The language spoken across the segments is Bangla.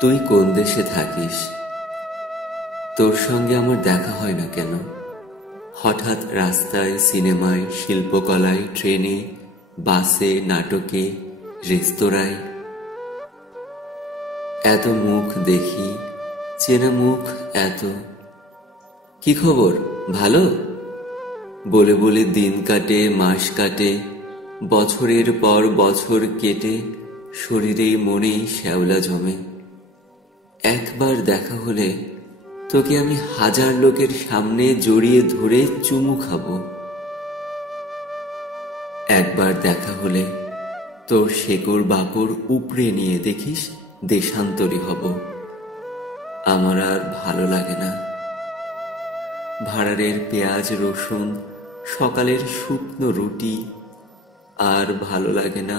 তুই কোন দেশে থাকিস? তোর সঙ্গে আমার দেখা হয় না কেন? হঠাৎ রাস্তায়, সিনেমায়, শিল্পকলায়, ট্রেনে, বাসে, নাটকে, রেস্তোরাঁয় এত মুখ দেখি, চেনা মুখ এত। কি খবর, ভালো? বলে বলে দিন কাটে, মাস কাটে, বছরের পর বছর কেটে শরীরে মনেই শ্যাওলা জমে। একবার দেখা হলে তোকে আমি হাজার লোকের সামনে জড়িয়ে ধরে চুমু খাবো। একবার দেখা হলে তোর শেকড় বাকড় উপড়ে নিয়ে দেখিস দেশান্তরী হব। আমার আর ভালো লাগে না। ভাঁড়ারের পেঁয়াজ রসুন, সকালের শুকনো রুটি, আর ভালো লাগে না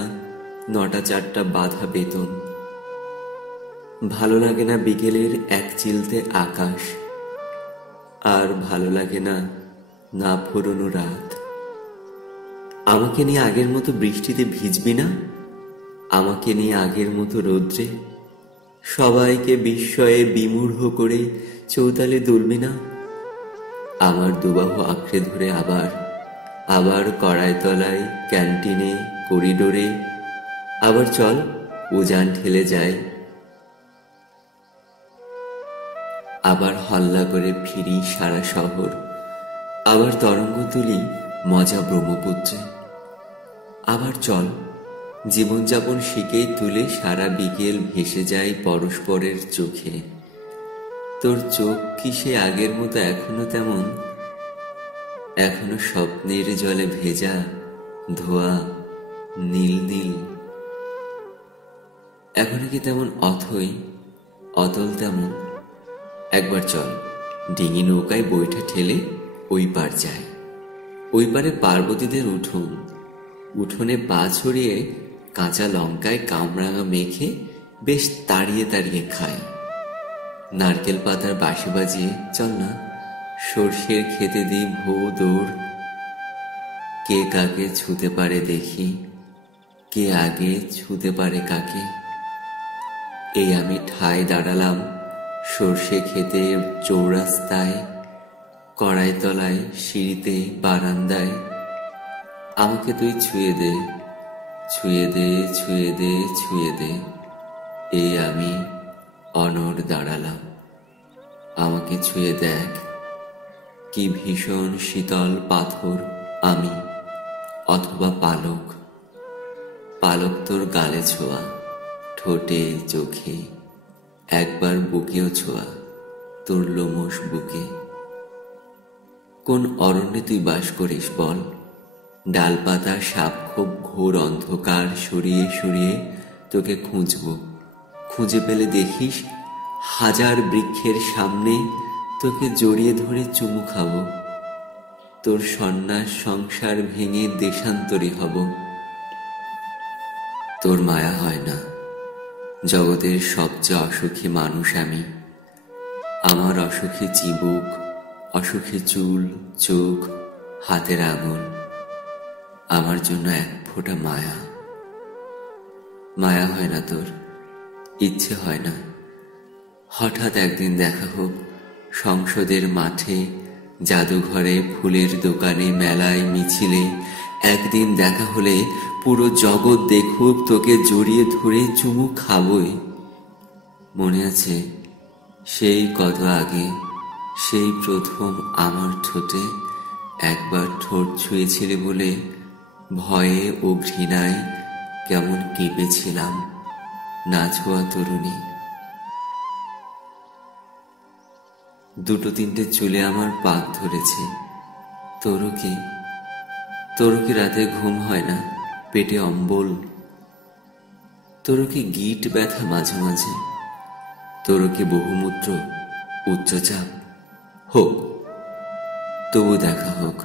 ৯টা-৪টা বাঁধা বেতন। ভালো লাগে না বিকেলের এক চিলতে আকাশ, আর ভালো লাগে না না ফুরোনো রাত। আমাকে নিয়ে আগের মতো বৃষ্টিতে ভিজবি না? আমাকে নিয়ে আগের মতো রৌদ্রে সবাইকে বিস্ময়ে বিমূঢ় করে চৌতালে দুলবি না? আমার দুবাহু আঁকড়ে ধরে আবার আবার কড়াইতলায়, ক্যান্টিনে, করিডোরে, আবার চল উজান ঠেলে যায়। আবার হল্লা করে ফিরি সারা শহর, আবার তরঙ্গ তুলি মজা ব্রহ্মপুত্রে। আবার চল জীবনযাপন শিখে তুলে সারা বিকেল ভেসে যায় পরস্পরের চোখে। তোর চোখ কি সে আগের মতো এখনো তেমন? এখনো স্বপ্নের জলে ভেজা, ধোয়া, নীল নীল? এখনো কি তেমন অথই, অতল তেমন? একবার চল ডিঙি নৌকায় বইটা ঠেলে ওই পার যায়। ওই পারে পার্বতীদের উঠোন, উঠোনে পা ছড়িয়ে কাঁচা লঙ্কায় কামরাঙা মেখে বেশ তাড়িয়ে তাড়িয়ে খায়। নারকেল পাতার বাঁশি বাজিয়ে চল না সর্ষের খেতে দিই ভো দৌড়। কে কাকে ছুতে পারে দেখি, কে আগে ছুতে পারে কাকে। এই আমি ঠায় দাঁড়ালাম সর্ষে খেতে, চৌরাস্তায়, কড়াইতলায়, সিঁড়িতে, বারান্দায়। আমাকে তুই ছুঁয়ে দে, ছুঁয়ে দে, ছুঁয়ে দে, ছুঁয়ে দে। এই আমি অনড় দাঁড়ালাম। আমাকে ছুঁয়ে দেখ, কি ভীষণ শীতল পাথর আমি, অথবা পালক। পালক তোর গালে ছোঁয়া, ঠোঁটে, চোখে, একবার বুকেও ছোঁয়া, তোর লোমশ বুকে। কোন অরণ্যে তুই বাস করিস বল? ডালপাতা সাপখোপ ঘোর অন্ধকার সরিয়ে সরিয়ে তোকে খুঁজব। খুঁজে পেলে দেখিস হাজার বৃক্ষের সামনে তোকে জড়িয়ে ধরে চুমু খাবো। তোর সন্ন্যাস সংসার ভেঙে দেশান্তরী হব। তোর মায়া হয় না? জগতের সবচেয়ে অসুখী মানুষ আমি। আমার অসুখী চিবুক, অসুখী চুল, চোখ, হাতের আঙুল, আমার জন্য এক ফোঁটা মায়া। মায়া হয় না তোর? ইচ্ছে হয় না হঠাৎ একদিন দেখা হোক সংসদের মাঠে, জাদুঘরে, ফুলের দোকানে, মেলায়, মিছিলে? একদিন দেখা হলে পুরো জগৎ দেখুক তোকে জড়িয়ে ধরে চুমু খাবই। মনে আছে সেই কত আগে, সেই প্রথম আমার ঠোঁটে একবার ঠোঁট ছুঁয়েছিলে বলে ভয়ে ও ঘৃণায় কেমন কেঁপেছিলাম, না ছোঁয়া তরুণী। দুটো তিনটে চুলে আমার পাক ধরেছে। তোরও কি রাতে ঘুম হয় না? পেটে অম্বল? তোরও কি গিট ব্যথা মাঝে মাঝে? তোরও কি বহুমূত্র, উচ্চচাপ? হোক, তবু দেখা হোক।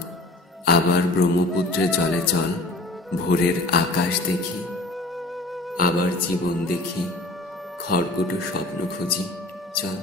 আবার ব্রহ্মপুত্রের জলে চল, ভোরের আকাশ দেখি, আবার জীবন দেখি, খড়কুটো স্বপ্ন খুঁজি। চল।